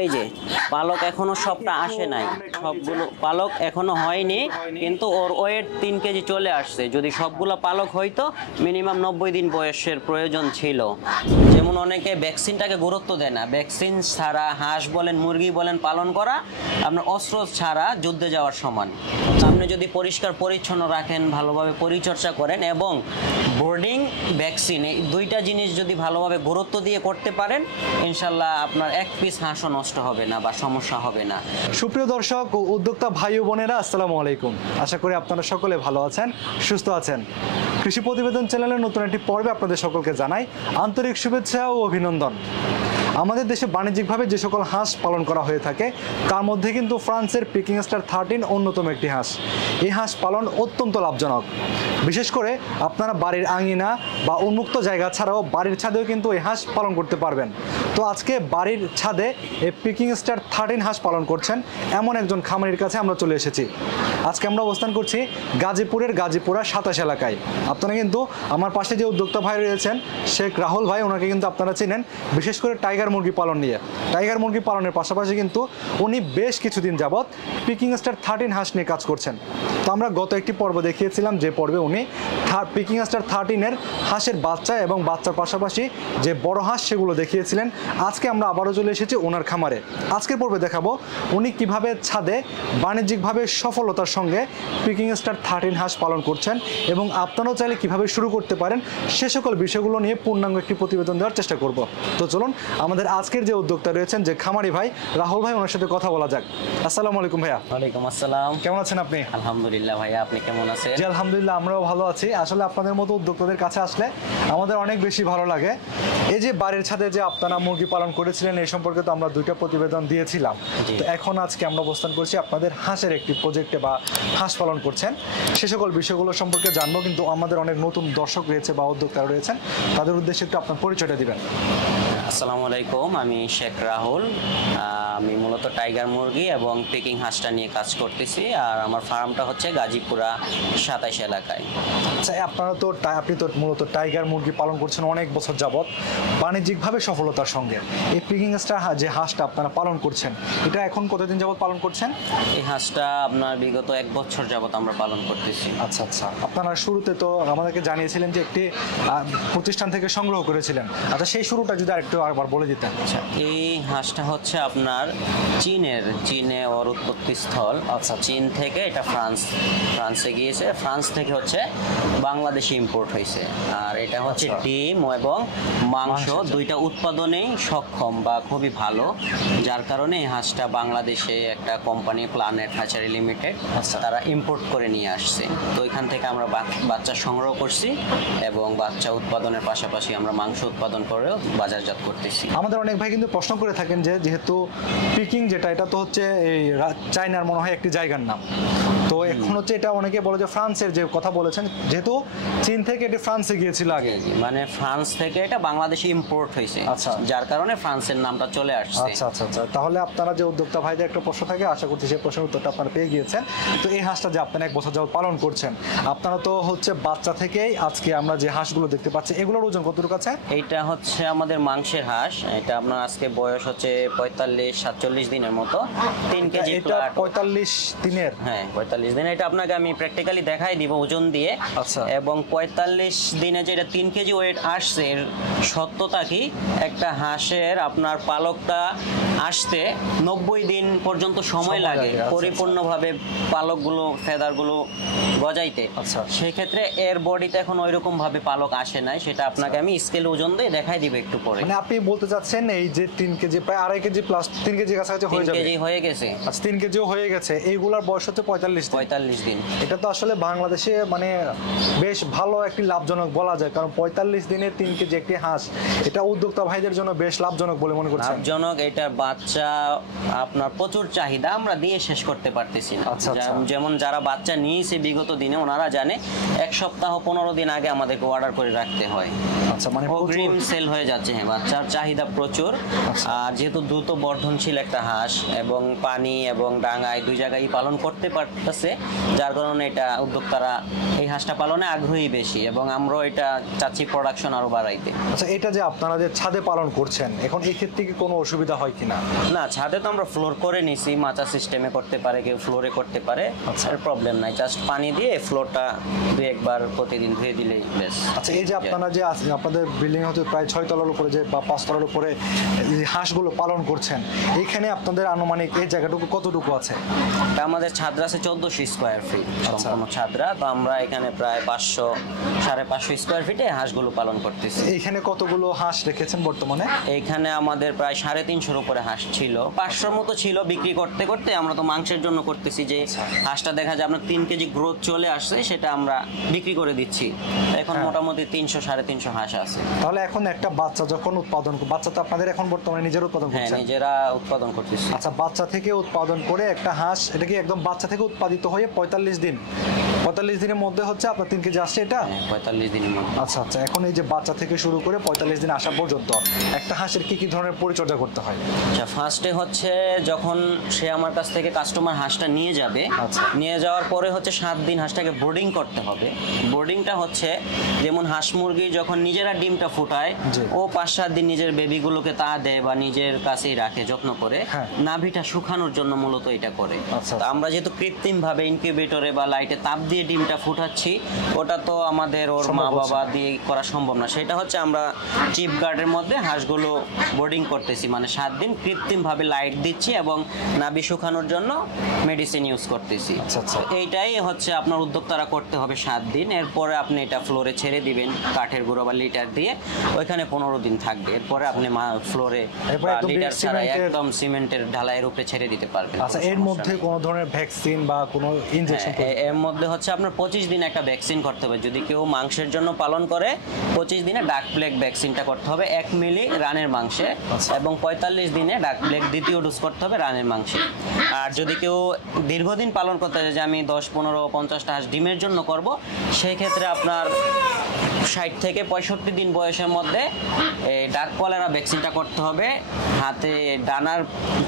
এই যে পালক এখনো সবটা আসে নাই, সবগুলো পালক এখনো হয়নি, কিন্তু ওর ওয়েট 3 কেজি চলে আসছে। যদি সবগুলো পালক হইতো মিনিমাম 90 দিন বয়সের প্রয়োজন ছিল। যেমন অনেকে ভ্যাকসিনটাকে গুরুত্ব দেয় না, ভ্যাকসিন ছাড়া হাঁস বলেন মুরগি বলেন পালন করা আপনার অস্ত্র ছাড়া যুদ্ধে যাওয়ার সমান। আপনি যদি পরিষ্কার পরিচ্ছন্ন রাখেন, ভালোভাবে পরিচর্যা করেন এবং বোর্ডিং ভ্যাকসিন এই দুইটা জিনিস যদি ভালোভাবে গুরুত্ব দিয়ে করতে পারেন, ইনশাল্লাহ আপনার এক পিস হাঁসও নষ্ট হবে না বা সমস্যা হবে না। সুপ্রিয় দর্শক ও উদ্যোক্তা ভাই ও বোনেরা, আসসালামু আলাইকুম। আশা করি আপনারা সকলে ভালো আছেন, সুস্থ আছেন। কৃষি প্রতিবেদন চ্যানেলের নতুন একটি পর্বে আপনাদের সকলকে জানাই আন্তরিক শুভেচ্ছা ও অভিনন্দন। আমাদের দেশে বাণিজ্যিকভাবে যে সকল হাঁস পালন করা হয়ে থাকে তার মধ্যে কিন্তু ফ্রান্সের পিকিং স্টার 13 অন্যতম একটি হাঁস। এই হাঁস পালন অত্যন্ত লাভজনক। বিশেষ করে আপনারা বাড়ির আঙিনা বা উন্মুক্ত জায়গা ছাড়াও বাড়ির ছাদেও কিন্তু এই হাঁস পালন করতে পারবেন। তো আজকে বাড়ির ছাদে এই পিকিং স্টার 13 হাঁস পালন করছেন এমন একজন খামারির কাছে আমরা চলে এসেছি। আজকে আমরা অবস্থান করছি গাজীপুরের গাজীপুরা 27 এলাকায়। আপনারা কিন্তু আমার পাশে যে উদ্যোক্তা ভাই রয়েছেন শেখ রাহুল ভাই, ওনাকে কিন্তু আপনারা চিনেন বিশেষ করে টাইগার মুরগি পালন নিয়ে। টাইগার মুরগি পালনের পাশাপাশি কিন্তু উনি বেশ কিছুদিন যাবৎ পিকিং স্টার 13 হাঁস নিয়ে কাজ করছেন। তো আমরা গত একটি পর্ব দেখিয়েছিলাম যে পর্বে উনি পিকিং স্টার 13-এর হাঁসের বাচ্চা এবং বাচ্চার পাশাপাশি যে বড় হাঁস সেগুলো দেখিয়েছিলেন। আজকে আমরা আবারও চলে এসেছি ওনার খামারে। আজকের পর্বে দেখাবো উনি কিভাবে ছাদে বাণিজ্যিকভাবে সফলতার সঙ্গে পিকিং স্টার 13 হাঁস পালন করছেন এবং আপনারাও চাইলে কিভাবে শুরু করতে পারেন সে সকল বিষয়গুলো নিয়ে পূর্ণাঙ্গ একটি প্রতিবেদন দেওয়ার চেষ্টা করব। তো চলুন আমাদের আজকের যে উদ্যোক্তা রয়েছেন যে খামারি ভাই রাহুল ভাই, ওনার সাথে কথা বলা যাক। আসসালামু আলাইকুম ভাইয়া। ওয়ালাইকুম আসসালাম। কেমন আছেন আপনি? আলহামদুলিল্লাহ ভাইয়া, আপনি কেমন আছেন? জি আলহামদুলিল্লাহ, আমরাও ভালো আছি। আসলে আপনাদের মতো উদ্যোক্তাদের কাছে আসলে আমাদের অনেক বেশি ভালো লাগে। এই যে বাড়ির ছাদে যে আপনারা মুরগি পালন করেছিলেন এই সম্পর্কে তো আমরা 2টা প্রতিবেদন দিয়েছিলাম। তো এখন আজকে আমরা অবস্থান করছি আপনাদের হাঁসের একটি প্রজেক্টে বা হাঁস পালন করছেন, সে সকল বিষয়গুলো সম্পর্কে জানবো। কিন্তু আমাদের অনেক নতুন দর্শক রয়েছে বা উদ্যোক্তারা রয়েছেন, তাদের উদ্দেশ্যে একটু আপনার পরিচয়টা দিবেন। আসসালামু আলাইকুম, আমি শেখ রাহুল। আমি মূলত টাইগার মুরগি এবং পিকিং হাঁসটা নিয়ে কাজ করতেছি, আর আমার ফার্মটা হচ্ছে গাজীপুরা 27 এলাকায়। আচ্ছা, আপনি তো মূলত টাইগার মুরগি পালন করছেন অনেক বছর যাবত বাণিজ্যিকভাবে সফলতার সঙ্গে। এই পিকিং স্টার যে হাঁসটা আপনারা পালন করছেন এটা এখন কতদিন যাবত পালন করছেন? এই হাঁসটা আপনার বিগত 1 বছর যাবত আমরা পালন করতেছি। আচ্ছা আচ্ছা, আপনারা শুরুতে তো আমাদেরকে জানিয়েছিলেন যে একটি প্রতিষ্ঠান থেকে সংগ্রহ করেছিলেন। আচ্ছা, সেই শুরুটা যদি আরেকটু আবার বলে দিতেন। আচ্ছা, এই হাঁসটা হচ্ছে আপনার চীনে ওর উৎপত্তি স্থল। আচ্ছা, চীন থেকে এটা ফ্রান্সে গিয়েছে, ফ্রান্স থেকে হচ্ছে বাংলাদেশে ইম্পোর্ট হয়েছে। আর এটা হচ্ছে ডিম এবং মাংস দুইটা উৎপাদনেই সক্ষম বা খুবই ভালো, যার কারণে এই হাঁসটা বাংলাদেশে একটা কোম্পানি প্ল্যানেট হ্যাচারি লিমিটেড তারা ইম্পোর্ট করে নিয়ে আসছে। তো এখান থেকে আমরা বাচ্চা সংগ্রহ করছি এবং বাচ্চা উৎপাদনের পাশাপাশি আমরা মাংস উৎপাদন করেও বাজারজাত করতেছি। আমাদের অনেক ভাই কিন্তু প্রশ্ন করে থাকেন যে যেহেতু পিকিং যেটা এটা তো হচ্ছে এই চায়নার মনে হয় একটি জায়গার নাম, তো এখন হচ্ছে এটা অনেকে বলে যে ফ্রান্সের যে কথা বলেছেন, যেহেতু চীন থেকে এটি ফ্রান্সে গিয়েছিল আগে, মানে ফ্রান্স থেকে এটা বাংলাদেশে ইম্পোর্ট হয়েছে। আচ্ছা, যার কারণে ফ্রান্সের নামটা চলে আসছে। আচ্ছা আচ্ছা আচ্ছা, তাহলে আপনারা যে উদ্যোক্তা ভাইদের একটা প্রশ্ন থাকে, আশা করছি সেই প্রশ্নের উত্তরটা আপনারা পেয়ে গিয়েছেন। তো এই হাঁসটা যে আপনারা 1 বছর যাবত পালন করছেন, আপনারা তো হচ্ছে বাচ্চা থেকেই আজকে আমরা যে হাঁসগুলো দেখতে পাচ্ছি এগুলোর ওজন কতটুকু আছে? এইটা হচ্ছে আমাদের মাংসের হাঁস। এটা আপনার আজকে বয়স হচ্ছে 45-47 দিনের মতো, 3 কেজি। এটা 45 দিনের? হ্যাঁ, 45 দিন। এটা আপনাকে আমি প্র্যাকটিক্যালি দেখাই দিব ওজন দিয়ে। আচ্ছা, এবং 45 দিনে যেটা 3 কেজি ওয়েট আসছে, এর সত্যতা কি, একটা হাঁসের আপনার পালকটা আসতে 90 দিন পর্যন্ত সময় লাগে পরিপূর্ণভাবে পালকগুলো ফেদারগুলো গজাইতে। আচ্ছা, সেই ক্ষেত্রে এর বডিতে এখন ওইরকম ভাবে পালক আসে নাই, সেটা আপনাকে আমি স্কেল ওজন দিয়ে দেখাই দিব একটু পরে। মানে আপনি বলতে চাচ্ছেন এই যে 3 কেজি প্রায় 2.5 কেজি প্লাস 3 কেজি কাছাকাছি হয়ে যাবে? 3 কেজি হয়ে গেছে। আচ্ছা, 3 কেজিও হয়ে গেছে। এইগুলার বয়স হচ্ছে 45 দিন। এটা তো আসলে বাংলাদেশে মানে বেশ ভালো একটি লাভজনক বলা যায়, কারণ 45 দিনে 3 কেজি একটি হাঁস, এটা উদ্যোক্তা ভাইদের জন্য বেশ লাভজনক বলে মনে করছেন? লাভজনক। এটার বাচ্চা আপনার প্রচুর চাহিদা, আমরা দিয়ে শেষ করতে পারতেছি না। যেমন যারা বাচ্চা নিয়েছে বিগত দিনে ওনারা জানে 1 সপ্তাহ 15 দিন আগে আমাদেরকে অর্ডার করে রাখতে হয়। আচ্ছা, মানে অগ্রিম সেল হয়ে যাচ্ছে। হ্যাঁ, বাচ্চার চাহিদা প্রচুর। আর যেহেতু দ্রুত বর্ধনশীল একটা হাঁস এবং পানি এবং ডাঙায় 2 জায়গায় পালন করতে পারতেছে, লাগছে, যার কারণে এটা উদ্যোক্তারা এই হাঁসটা পালনে আগ্রহী বেশি, এবং আমরাও এটা চাচ্ছি প্রোডাকশন আরো বাড়াইতে। আচ্ছা, এটা যে আপনারা যে ছাদে পালন করছেন, এখন এই ক্ষেত্রে কি কোনো অসুবিধা হয় কিনা? না, ছাদে তো আমরা ফ্লোর করে নিছি, মাচা সিস্টেমে করতে পারে, কেউ ফ্লোরে করতে পারে, আর প্রবলেম নাই। জাস্ট পানি দিয়ে ফ্লোরটা 2-1 বার প্রতিদিন ধুয়ে দিলেই বেশ। আচ্ছা, এই যে আপনারা যে আপনাদের বিল্ডিং হতে প্রায় 6 তলার উপরে যে বা 5 তলার উপরে এই হাঁসগুলো পালন করছেন, এইখানে আপনাদের আনুমানিক এই জায়গাটুকু কতটুকু আছে? তা আমাদের ছাদরা আছে 1400 স্কোয়ার ফিট সম্পূর্ণ ছাদরা, তো আমরা এখানে প্রায় 500-550 স্কোয়ার ফিটে হাঁসগুলো পালন করতেছি। এইখানে কতগুলো হাঁস রেখেছেন বর্তমানে? এইখানে আমাদের প্রায় 350-এর উপরে হাঁস ছিল, 500 মতো ছিল। বিক্রি করতে করতে আমরা তো মাংসের জন্য করতেছি, যে হাঁসটা দেখা যায় আপনার 3 কেজি গ্রোথ চলে আসছে, সেটা আমরা বিক্রি করে দিচ্ছি। এখন মোটামুটি 300-350 হাঁস আছে। তাহলে এখন একটা বাচ্চা যখন বাচ্চা তো আপনাদের এখন বর্তমানে নিজের উৎপাদন হ্যাঁ, করছেন? নিজেরা উৎপাদন করতেছি। আচ্ছা, বাচ্চা থেকে উৎপাদন করে একটা হাঁস, এটা কি একদম বাচ্চা থেকে উৎপাদিত হয়ে 45 দিনের মধ্যে হচ্ছে আপনার 3 কেজি আসছে এটা? 45 দিনের মধ্যে। আচ্ছা আচ্ছা, এখন এই যে বাচ্চা থেকে শুরু করে 45 দিন আসা পর্যন্ত একটা হাঁসের কি কি ধরনের পরিচর্যা করতে হয়? আচ্ছা, ফার্স্টে হচ্ছে যখন সে আমার কাছ থেকে কাস্টমার হাঁসটা নিয়ে যাবে, নিয়ে যাওয়ার পরে হচ্ছে 7 দিন হাঁসটাকে বোর্ডিং করতে হবে। বোর্ডিংটা হচ্ছে যেমন হাঁস মুরগি যখন নিজেরা ডিমটা ফুটায়, ও 5-7 দিন নিজের বেবিগুলোকে তা দেয় বা নিজের কাছেই রাখে যত্ন করে, নাভিটা শুকানোর জন্য মূলত এটা করে। তো আমরা যেহেতু কৃত্রিম ভাবে ইনকিউবেটরে বা লাইটে তাপ দিয়ে ডিমটা ফুটাচ্ছি, ওটা তো আমাদের ওর মা বাবা দিয়ে করা সম্ভব না। সেটা হচ্ছে আমরা চিপ গার্ডের মধ্যে হাঁসগুলো বোর্ডিং করতেছি, মানে 7 দিন কৃত্রিম ভাবে লাইট দিচ্ছি এবং নাভি শুকানোর জন্য মেডিসিন ইউজ করতেছি। এইটাই হচ্ছে আপনার উদ্যোক্তারা করতে হবে 7 দিন। এরপরে আপনি এটা ফ্লোরে ছেড়ে দিবেন কাঠের গুঁড়ো বা লিটার দিয়ে, ওইখানে 15 দিন থাকবে। এরপরে আপনি ফ্লোরে লিটার ছাড়া একদম সিমেন্টের ঢালাইয়ের উপরে ছেড়ে দিতে পারবেন। আচ্ছা, এর মধ্যে কোনো ধরনের ভ্যাকসিন বা কোনো ইনজেকশন? এর মধ্যে হচ্ছে আপনার 25 দিন একটা ভ্যাকসিন করতে হবে। যদি কেউ মাংসের জন্য পালন করে 25 দিনে ডাক প্লেগ ভ্যাকসিনটা করতে হবে 1 মিলি রানের মাংসে, এবং 45 দিনে ডাক প্লেগ দ্বিতীয় ডোজ করতে হবে রানের মাংসে। আর যদি কেউ দীর্ঘদিন পালন করতে চায়, যে আমি 10, 15, 50টা হাঁস ডিমের জন্য করব, সেই ক্ষেত্রে আপনার 60 থেকে 65 দিন বয়সের মধ্যে এই ডাক কলেরা ভ্যাকসিনটা করতে হবে হাতে ডানার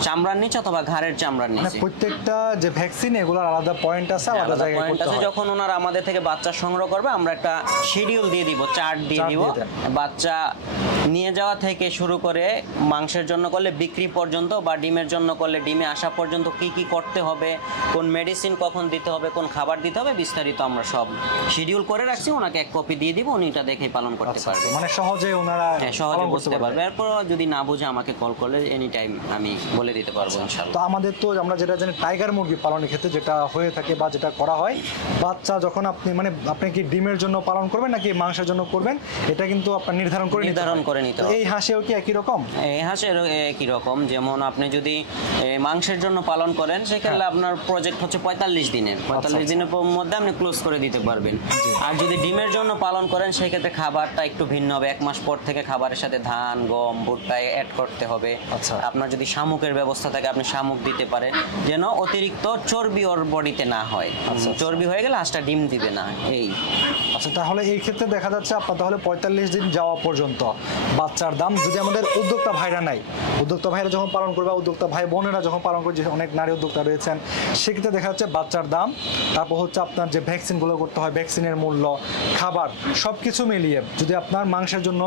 চামড়ার নিচে অথবা ঘাড়ের চামড়ার নিচে। প্রত্যেকটা যে ভ্যাকসিন এগুলোর আলাদা পয়েন্ট আছে, আলাদা জায়গায় করতে হয়। যখন ওনারা আমাদের থেকে বাচ্চা সংগ্রহ করবে, আমরা একটা শিডিউল দিয়ে দিব, চার্ট দিয়ে দিব। বাচ্চা নিয়ে যাওয়া থেকে শুরু করে মাংসের জন্য করলে বিক্রি পর্যন্ত, বা ডিমের জন্য করলে ডিমে আসা পর্যন্ত কি কি করতে হবে, কোন মেডিসিন কখন দিতে হবে, কোন খাবার দিতে হবে, বিস্তারিত আমরা সব শিডিউল করে রাখছি। ওনাকে 1 কপি দিয়ে দিব, উনি এটা দেখে পালন করতে পারবে। মানে সহজে ওনারা সহজে বুঝতে পারবে। এরপর যদি না বুঝে আমাকে কল করলে এনি টাইম আমি বলে দিতে পারবো ইনশাআল্লাহ। তো আমাদের তো আমরা যেটা জানি টাইগার মুরগি পালনের ক্ষেত্রে যেটা হয়ে থাকে বা যেটা করা হয়, বাচ্চা যখন আপনি কি ডিমের জন্য পালন করবেন নাকি মাংসের জন্য করবেন, এটা কিন্তু আপনার নির্ধারণ করে নিতে হবে। এই হাঁসেও কি একই রকম? এই হাঁসের একই রকম। যেমন আপনি যদি মাংসের জন্য পালন করেন, সেক্ষেত্রে আপনার প্রজেক্ট হচ্ছে 45 দিনের। 45 দিনের মধ্যে আপনি ক্লোজ করে দিতে পারবেন। আর যদি ডিমের জন্য পালন করেন, সেক্ষেত্রে খাবারটা একটু ভিন্ন হবে। 1 মাস পর থেকে খাবারের সাথে ধান, গম, ভুট্টা অ্যাড করতে হবে। আপনার যদি শামুকের ব্যবস্থা থাকে, আপনি শামুক দিতে পারেন, যেন অতিরিক্ত চর্বি ওর বডিতে না হয়। চর্বি হয়ে গেলে হাঁসটা ডিম দিবে না। এই আচ্ছা, তাহলে এই ক্ষেত্রে দেখা যাচ্ছে আপনার তাহলে 45 দিন যাওয়া পর্যন্ত বাচ্চার দাম, যদি আমাদের উদ্যোক্তা ভাইরা নাই, উদ্যোক্তা ভাইরা যখন পালন করবে, উদ্যোক্তা ভাই বোনেরা যখন পালন করবে, অনেক নারী উদ্যোক্তা রয়েছেন, সেক্ষেত্রে দেখা যাচ্ছে বাচ্চার দাম, তারপর হচ্ছে আপনার যে ভ্যাকসিনগুলো করতে হয়, ভ্যাকসিনের মূল্য, খাবার, সব কিছু মিলিয়ে যদি আপনার মাংসের জন্য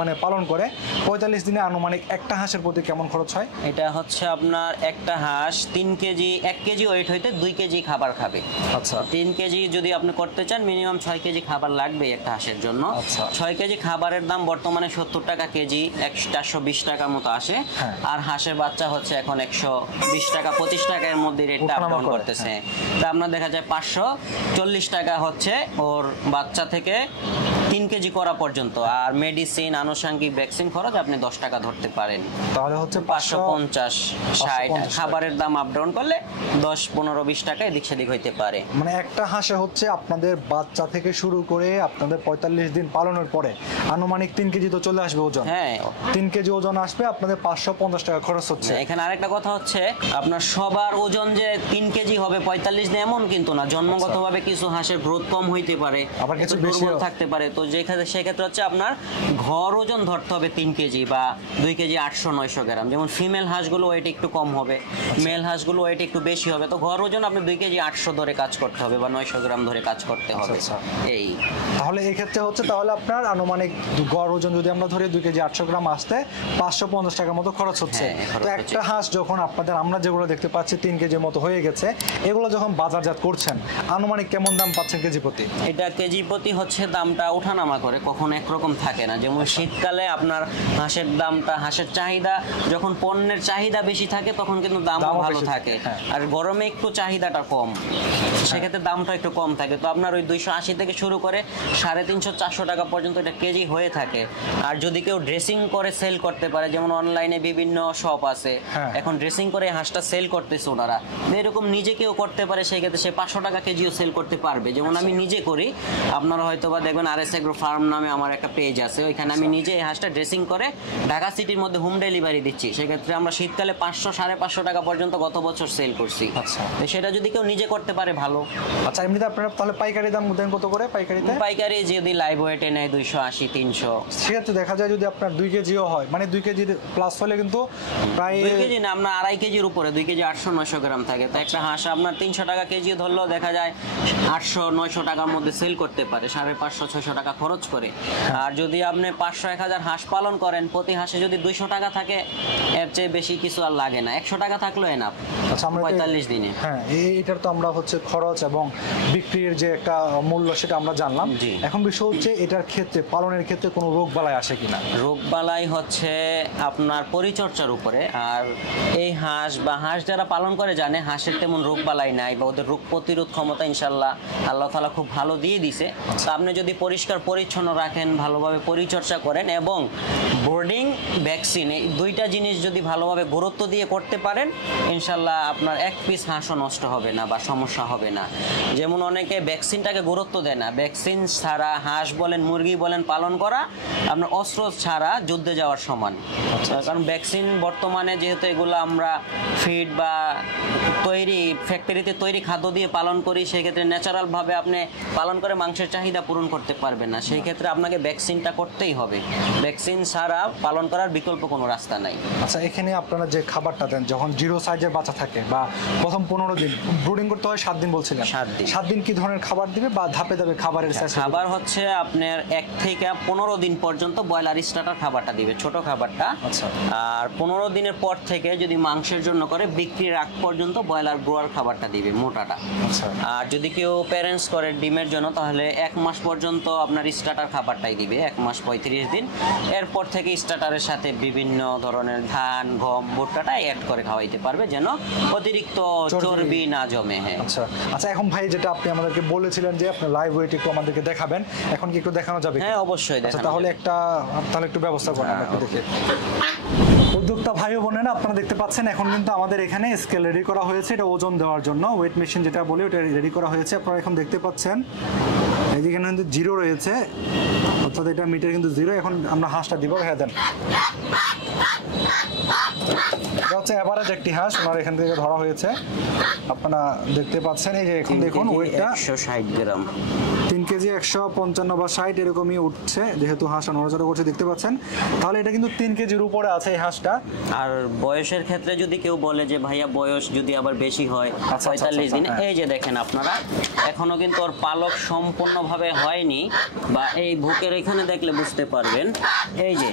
মানে পালন করে 45 দিনে আনুমানিক একটা হাঁসের প্রতি কেমন খরচ হয়? এটা হচ্ছে আপনার একটা হাঁস 3 কেজি, 1 কেজি ওয়েট হইতে 2 কেজি খাবার খাবে। আচ্ছা, 3 কেজি যদি আপনি করতে চান, মিনিমাম 6 কেজি খাবার লাগবে একটা হাঁসের জন্য। 6 কেজি খাবারের দাম বর্তমানে 70 টাকা কেজি, 420 টাকার মতো আসে। আর হাঁসের বাচ্চা হচ্ছে এখন 120 টাকা, 25 টাকার মধ্যে রেটটা আপ ডাউন করতেছে। তা আপনার দেখা যায় 540 টাকা হচ্ছে ওর বাচ্চা থেকে 3 কেজি করা পর্যন্ত। আর মেডিসিন, আনুষঙ্গিক ভ্যাকসিন খরচ আপনি 10 টাকা ধরতে পারেন। তাহলে হচ্ছে 550, 60। খাবারের দাম আপ ডাউন করলে 10, 15, 20 টাকা এদিক সেদিক হইতে পারে। মানে একটা হাঁসে হচ্ছে আপনাদের বাচ্চা থেকে শুরু করে আপনাদের 45 দিন পালনের পরে আনুমানিক 3 কেজি তো চলে আসবে ওজন। 3 কেজি ওজন আসবে, আপনাদের 550 টাকা খরচ হচ্ছে। এখানে আরেকটা কথা হচ্ছে, আপনার সবার ওজন যে 3 কেজি হবে 45 দিন এমন কিন্তু না। জন্মগতভাবে কিছু হাঁসের গ্রোথ কম হইতে পারে, আবার কিছু বেশি থাকতে পারে। তো সেক্ষেত্রে হচ্ছে আপনার ঘর ওজন ধরতে হবে 3 কেজি বা 2 কেজি 800-900 গ্রাম। যেমন ফিমেল হাঁসগুলো ওয়েট একটু কম হবে, মেল হাঁসগুলো ওয়েট একটু বেশি হবে, তো ঘর ওজন আপনি 2 কেজি 800 ধরে কাজ করতে হবে বা 900 গ্রাম ধরে কাজ করতে হবে। এই তাহলে এই ক্ষেত্রে হচ্ছে তাহলে আপনার আনুমানিক গড় ওজন যদি আমরা ধরি 2 কেজি 800 গ্রাম আসতে 550 টাকার মতো খরচ হচ্ছে। তো একটা হাঁস যখন আপনাদের আমরা যেগুলো দেখতে পাচ্ছি 3 কেজির মতো হয়ে গেছে, এগুলো যখন বাজারজাত করছেন আনুমানিক কেমন দাম পাচ্ছেন কেজি প্রতি? এটা কেজি প্রতি হচ্ছে দামটা ওঠানামা করে, কখনো একরকম থাকে না। যেমন শীতকালে আপনার হাঁসের দামটা, হাঁসের চাহিদা যখন পণ্যের চাহিদা বেশি থাকে তখন কিন্তু দামও ভালো থাকে, আর গরমে একটু চাহিদাটা কম, সেক্ষেত্রে দামটা একটু কম থাকে। তো আপনার ওই 280 থেকে শুরু করে 350-400 টাকা পর্যন্ত এটা কেজি হয়ে থাকে। আর যদি কেউ ড্রেসিং করে সেল করতে পারে, যেমন অনলাইনে বিভিন্ন শপ আছে এখন ড্রেসিং করে হাঁসটা সেল করতেছে ওনারা, এরকম নিজে কেউ করতে পারে, সেক্ষেত্রে সে 500 টাকা কেজিও সেল করতে পারবে। যেমন আমি নিজে করি, আপনারা হয়তো বা দেখবেন RS এগ্রো ফার্ম নামে আমার একটা পেজ আছে, ওইখানে আমি নিজে এই হাঁসটা ড্রেসিং করে ঢাকা সিটির মধ্যে হোম ডেলিভারি দিচ্ছি। সেক্ষেত্রে আমরা শীতকালে 500-550 টাকা পর্যন্ত গত বছর সেল করছি। সেটা যদি কেউ নিজে করতে পারে ভালো। আচ্ছা, এমনিতে আপনারা তাহলে পাইকারি দাম দেন কত করে পাইকারিতে? পাইকারি যদি লাইভ ওয়েটে নেয় 280-300। সেক্ষেত্রে দেখা যায় যদি আপনার 2 কেজিও হয়, মানে 2 কেজির প্লাস হলে কিন্তু প্রায় 2 কেজি না, আমরা 2.5 কেজির উপরে 2 কেজি 800-900 গ্রাম থাকে। তো একটা হাঁস আপনার 300 টাকা কেজি ধরলেও দেখা যায় 800-900 টাকার মধ্যে সেল করতে পারে, 550-600 টাকা খরচ করে। আর যদি আপনি 500-1000 হাঁস পালন করেন, প্রতি হাঁসে যদি 200 টাকা থাকে, এর চেয়ে বেশি কিছু আর লাগে না, 100 টাকা থাকলেও এনাফ। আচ্ছা, আমরা 45 দিনে। হ্যাঁ, এইটার তো আমরা হচ্ছে খরচ এবং বিক্রির যে একটা মূল্য সেটা আমরা জানলাম। এখন বিষয় হচ্ছে এটার ক্ষেত্রে পালনের ক্ষেত্রে কোনো রোগ বালাই আসে কিনা? রোগ বালাই হচ্ছে আপনার পরিচর্যার উপরে। আর এই হাঁস বা হাঁস যারা পালন করে জানে হাঁসের তেমন রোগ বালাই নাই, বা ওদের রোগ প্রতিরোধ ক্ষমতা ইনশাল্লাহ আল্লাহ তাআলা খুব ভালো দিয়ে দিছে। তো আপনি যদি পরিষ্কার পরিচ্ছন্ন রাখেন, ভালোভাবে পরিচর্যা করেন এবং বোর্ডিং ভ্যাকসিন, এই দুইটা জিনিস যদি ভালোভাবে গুরুত্ব দিয়ে করতে পারেন, ইনশাল্লাহ আপনার এক পিস হাঁসও নষ্ট হবে না বা সমস্যা হবে না। যেমন অনেকে ভ্যাকসিনটাকে গুরুত্ব দেয় না, ভ্যাকসিন ছাড়া হাঁস বলেন মুরগি বলেন পালন করা আপনার অস্ত্র ছাড়া যুদ্ধে যাওয়ার সমান। কারণ ভ্যাকসিন বর্তমানে যেহেতু এগুলো আমরা ফিড বা তৈরি ফ্যাক্টরিতে তৈরি খাদ্য দিয়ে পালন করি, সেক্ষেত্রে ন্যাচারাল ভাবে আপনি পালন করে মাংসের চাহিদা পূরণ করতে পারবেন না, সেই ক্ষেত্রে আপনাকে ভ্যাকসিনটা করতেই হবে। ভ্যাকসিন ছাড়া পালন করার বিকল্প কোনো রাস্তা নাই। আচ্ছা, এখানে আপনারা যে খাবারটা দেন যখন 0 সাইজের বাচ্চা থাকে বা প্রথম 15 দিন ব্রুডিং করতে হয়, 7 দিন বলছিলেন, 7 দিন কি ধরনের খাবার দিবে বা ধাপে ধাপে খাবারের সাইজ? খাবার হচ্ছে আপনার 1 থেকে 15 দিন পর্যন্ত ব্রয়লার স্টার্টার খাবারটা দিবে, ছোট খাবারটা। আর 15 দিনের পর থেকে যদি মাংসের জন্য করে বিক্রির আগ পর্যন্ত ব্রয়লার গ্রোয়ার খাবারটা দিবে, মোটাটা। আর যদি কেউ প্যারেন্টস করে ডিমের জন্য, তাহলে 1 মাস পর্যন্ত আপনার স্টার্টার খাবারটাই দিবে, 1 মাস 35 দিন। এরপর থেকে স্টার্টারের সাথে বিভিন্ন ধরনের ধান, গম, ভুট্টাটা অ্যাড করে খাওয়াইতে পারবে, যেন অতিরিক্ত চর্বি না জমে। হ্যাঁ। আচ্ছা, এখন ভাই যেটা আপনি আমাদেরকে বলেছিলেন যে আপনি লাইভ ওয়েট একটু আমাদেরকে দেখাবেন, এখন কি একটু দেখানো যাবে? হ্যাঁ, অবশ্যই দেখানো। তাহলে একটু ব্যবস্থা করেন আমাকে দেখে। উদ্যোক্তা ভাই ও বোনেরা, আপনারা দেখতে পাচ্ছেন এখন কিন্তু আমাদের এখানে স্কেল রেডি করা হয়েছে, এটা ওজন দেওয়ার জন্য ওয়েট মেশিন যেটা বলি ওটা রেডি করা হয়েছে। আপনারা এখন দেখতে পাচ্ছেন এই যে এখানে কিন্তু 0 রয়েছে, অর্থাৎ এটা মিটার কিন্তু 0। এখন আমরা হাঁসটা দিব, হ্যাঁ দেন। এটা হচ্ছে এভারেজ একটি হাঁস ওনার এখান থেকে ধরা হয়েছে, আপনারা দেখতে পাচ্ছেন। এই যে এখন দেখুন ওয়েটটা 160 গ্রাম, 3 কেজি 155 বা 60 এরকমই উঠছে, যেহেতু হাঁসটা নড়াচড়া করছে দেখতে পাচ্ছেন। তাহলে এটা কিন্তু 3 কেজির উপরে আছে এই হাঁসটা। আর বয়সের ক্ষেত্রে যদি কেউ বলে যে ভাইয়া বয়স যদি আবার বেশি হয় 45 দিন, এই যে দেখেন আপনারা এখনো কিন্তু ওর পালক সম্পূর্ণভাবে হয়নি, বা এই বুকের এখানে দেখলে বুঝতে পারবেন, এই যে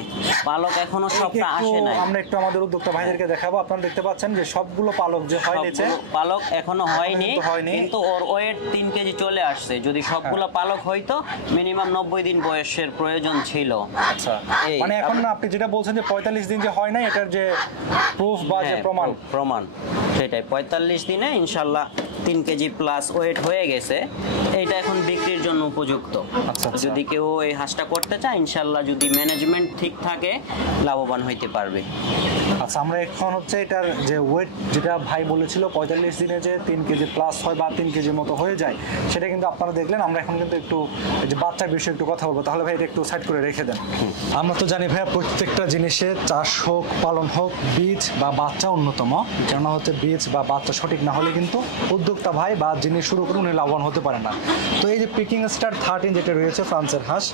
পালক এখনো সবটা আসে নাই। আমরা একটু আমাদের উদ্যোক্তা ভাইদেরকে দেখাবো। আপনারা দেখতে পাচ্ছেন যে সবগুলো পালক যে হয় নিচে, পালক এখনো হয়নি, কিন্তু ওর ওয়েট 3 কেজি চলে আসছে। যদি সবগুলো পালক হয়তো মিনিমাম 90 দিন বয়সের প্রয়োজন ছিল। আচ্ছা, মানে এখন আপনি যেটা বলছেন যে 45 দিন যে হয় না, এটার যে প্রুফ বা যে প্রমাণ সেটাই 45 দিনে ইনশাল্লাহ 3 কেজি প্লাস ওয়েট হয়ে গেছে, এইটা এখন বিক্রির জন্য উপযুক্ত। যদি কেউ এই হাঁসটা করতে চায়, ইনশাল্লাহ যদি ম্যানেজমেন্ট ঠিক থাকে লাভবান হইতে পারবে। আচ্ছা, আমরা এখন হচ্ছে এটার যে ওয়েট যেটা ভাই বলেছিল 45 দিনে যে 3 কেজি প্লাস হয় বা 3 কেজির মতো হয়ে যায়, সেটা কিন্তু আপনারা দেখলেন। আমরা এখন কিন্তু একটু যে বাচ্চার বিষয়ে একটু কথা বলবো, তাহলে ভাই এটা একটু সাইড করে রেখে দেন। আমরা তো জানি ভাইয়া প্রত্যেকটা জিনিসে চাষ হোক পালন হোক বীজ বা বাচ্চা অন্যতম, কেননা হচ্ছে বীজ বা বাচ্চা সঠিক না হলে কিন্তু উদ্যোগ উদ্যোক্তা ভাই বা যিনি শুরু করুন উনি লাভবান হতে পারেন না। তো এই যে পিকিং স্টার 13 যেটা রয়েছে ফ্রান্সের হাঁস,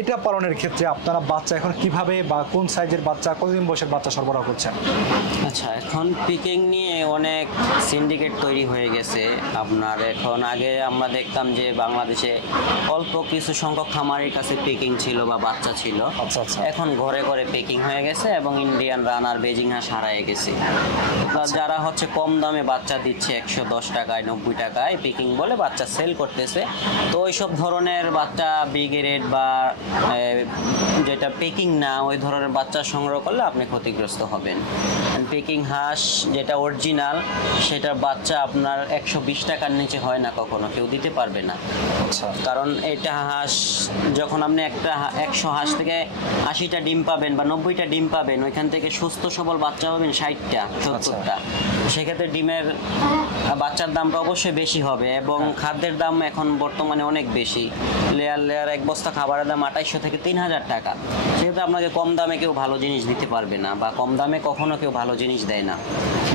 এটা পালনের ক্ষেত্রে আপনারা বাচ্চা এখন কিভাবে বা কোন সাইজের বাচ্চা, কতদিন বয়সের বাচ্চা সরবরাহ করছেন? আচ্ছা, এখন পিকিং নিয়ে অনেক সিন্ডিকেট তৈরি হয়ে গেছে আপনার। এখন আগে আমরা দেখতাম যে বাংলাদেশে অল্প কিছু সংখ্যক খামারের কাছে পিকিং ছিল বা বাচ্চা ছিল। আচ্ছা আচ্ছা। এখন ঘরে ঘরে পিকিং হয়ে গেছে এবং ইন্ডিয়ান রানার বেজিং হাঁস হারায় গেছে। যারা হচ্ছে কম দামে বাচ্চা দিচ্ছে 110 টাকায় 90 টাকায় পিকিং বলে বাচ্চা সেল করতেছে, তো ওইসব ধরনের বাচ্চা বি গ্রেড বা যেটা পিকিং না ওই ধরনের বাচ্চা সংগ্রহ করলে আপনি ক্ষতিগ্রস্ত হবেন। পিকিং হাঁস যেটা অরিজিনাল সেটার বাচ্চা আপনার 120 টাকার নিচে হয় না, কখনো কেউ দিতে পারবে না। আচ্ছা। কারণ এটা হাঁস যখন আপনি একটা 100 হাঁস থেকে 80টা ডিম পাবেন বা 90টা ডিম পাবেন, ওইখান থেকে সুস্থ সবল বাচ্চা পাবেন 60টা 70টা। সেক্ষেত্রে ডিমের বাচ্চার দামটা অবশ্যই বেশি হবে এবং খাদ্যের দাম এখন বর্তমানে অনেক বেশি। লেয়ার এক বস্তা খাবারের দাম 2800 থেকে 3000 টাকা। সেক্ষেত্রে আপনাকে কম দামে কেউ ভালো জিনিস দিতে পারবে না বা কম দামে কখনো কেউ ভালো জিনিস দেয় না।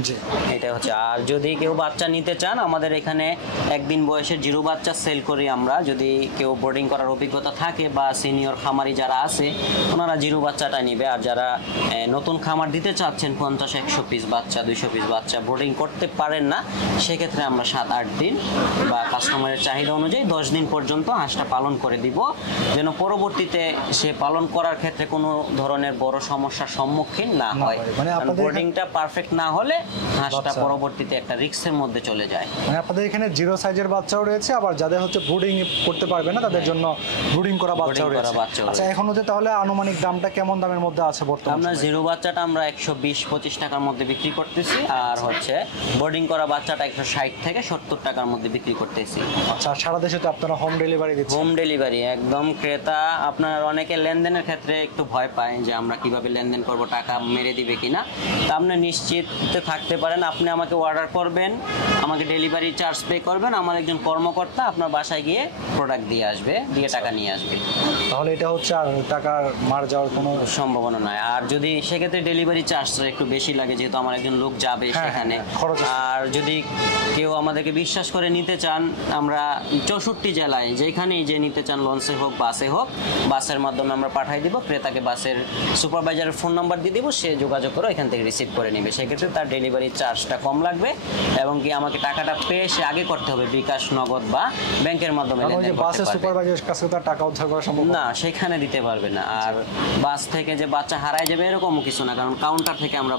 জি। এটা হচ্ছে। আর যদি কেউ বাচ্চা নিতে চান, আমাদের এখানে একদিন বয়সের জিরো বাচ্চা সেল করি আমরা। যদি কেউ বোর্ডিং করার অভিজ্ঞতা থাকে বা সিনিয়র খামারি যারা আছে ওনারা জিরো বাচ্চাটা নিবে। আর যারা নতুন খামার দিতে চাচ্ছেন 50-100 পিস বাচ্চা 200 পিস বাচ্চা বোর্ডিং করতে পারেন না, সেক্ষেত্রে আমরা 7-8 দিন বা কাস্টমারের চাহিদা অনুযায়ী 10 দিন পর্যন্ত হাঁসটা পালন করে দিব, যেন পরবর্তীতে সে পালন করার ক্ষেত্রে কোনো ধরনের বড় সমস্যার সম্মুখীন না হয়। মানে আপনাদের বোর্ডিংটা পারফেক্ট না হলে হাঁসটা বাচ্চা। পরবর্তীতে একটা রিস্কের মধ্যে চলে যায়। মানে আপনাদের এখানে জিরো সাইজের বাচ্চাও রয়েছে, আবার যাদের হচ্ছে ব্রুডিং করতে পারবে না তাদের জন্য ব্রুডিং করা বাচ্চাও Brooding করা রয়েছে। বাচ্চাও আচ্ছা, এখন হচ্ছে তাহলে আনুমানিক দামটা কেমন দামের মধ্যে আছে বর্তমানে? আমরা জিরো বাচ্চাটা আমরা 120-25 টাকার মধ্যে বিক্রি করতেছি, আর হচ্ছে বোর্ডিং করা বাচ্চাটা 160 থেকে 70 টাকার মধ্যে বিক্রি করতেছি। আচ্ছা, আর সারা দেশে তো আপনারা হোম ডেলিভারি দিচ্ছেন? হোম ডেলিভারি একদম। ক্রেতা আপনার অনেকে লেনদেনের ক্ষেত্রে একটু ভয় পায় যে আমরা কিভাবে লেনদেন করব, টাকা মেরে দিবে কিনা। তা আপনি নিশ্চিত থাকতে পারেন, আপনি আমাকে অর্ডার করবেন, আমাকে ডেলিভারি চার্জ পে করবেন, আমার একজন কর্মকর্তা আপনার বাসায় গিয়ে প্রোডাক্ট দিয়ে আসবে, দিয়ে টাকা নিয়ে আসবে। তাহলে এটা হচ্ছে আর টাকার মার যাওয়ার কোনো সম্ভাবনা নয়। আর যদি সেক্ষেত্রে ডেলিভারি চার্জটা একটু বেশি লাগে, যেহেতু আমার একজন লোক যাবে সেখানে। খরচ আছে। আর যদি কেউ আমাদেরকে বিশ্বাস করে নিতে চান, আমরা 64 জেলায় যেখানেই যে নিতে চান, লঞ্চে হোক বাসে হোক, বাসের মাধ্যমে আমরা পাঠাই দিব। ক্রেতাকে বাসের সুপারভাইজারের ফোন নাম্বার দিয়ে দিব, সে যোগাযোগ করে এখান থেকে রিসিভ করে নেবে। সেক্ষেত্রে তার ডেলিভারি চার্জটা কম লাগবে এবং কি আমাকে টাকাটা পেয়ে সে আগে করতে হবে বিকাশ, নগদ বা ব্যাংকের মাধ্যমে কারণ ওই যে লেনদেন করতে বাসের পারবে। সুপারভাইজারের কাছে তার টাকা উদ্ধার করা সম্ভব না, সেখানে দিতে পারবে না। আর বাস থেকে যে বাচ্চা হারায় যাবে এরকমও কিছু না, কারণ কাউন্টার থেকে আমরা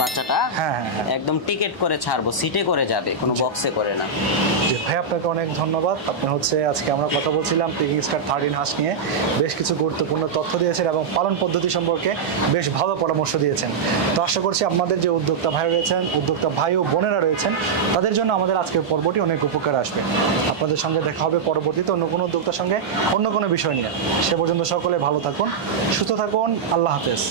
বাচ্চাটা হ্যাঁ। একদম টিকেট করে ছাড়বো, সিটে করে যাবে, কোনো বক্সে করে না। জি ভাই, আপনাকে অনেক ধন্যবাদ। আপনি হচ্ছে আজকে আমরা কথা বলছিলাম পিকিং স্টার 13 হাঁস নিয়ে, বেশ কিছু গুরুত্বপূর্ণ তথ্য দিয়েছেন এবং পালন পদ্ধতি সম্পর্কে বেশ ভালো পরামর্শ দিয়েছেন। তো আশা করছি আপনাদের যে উদ্যোক্তা ভাই রয়েছেন, উদ্যোক্তা ভাই ও বোনেরা রয়েছেন, তাদের জন্য আমাদের আজকের পর্বটি অনেক উপকার আসবে। আপনাদের সঙ্গে দেখা হবে পরবর্তীতে অন্য কোনো উদ্যোক্তার সঙ্গে অন্য কোনো বিষয় নিয়ে। সে পর্যন্ত সকলে ভালো থাকুন, সুস্থ থাকুন। আল্লাহ হাফেজ।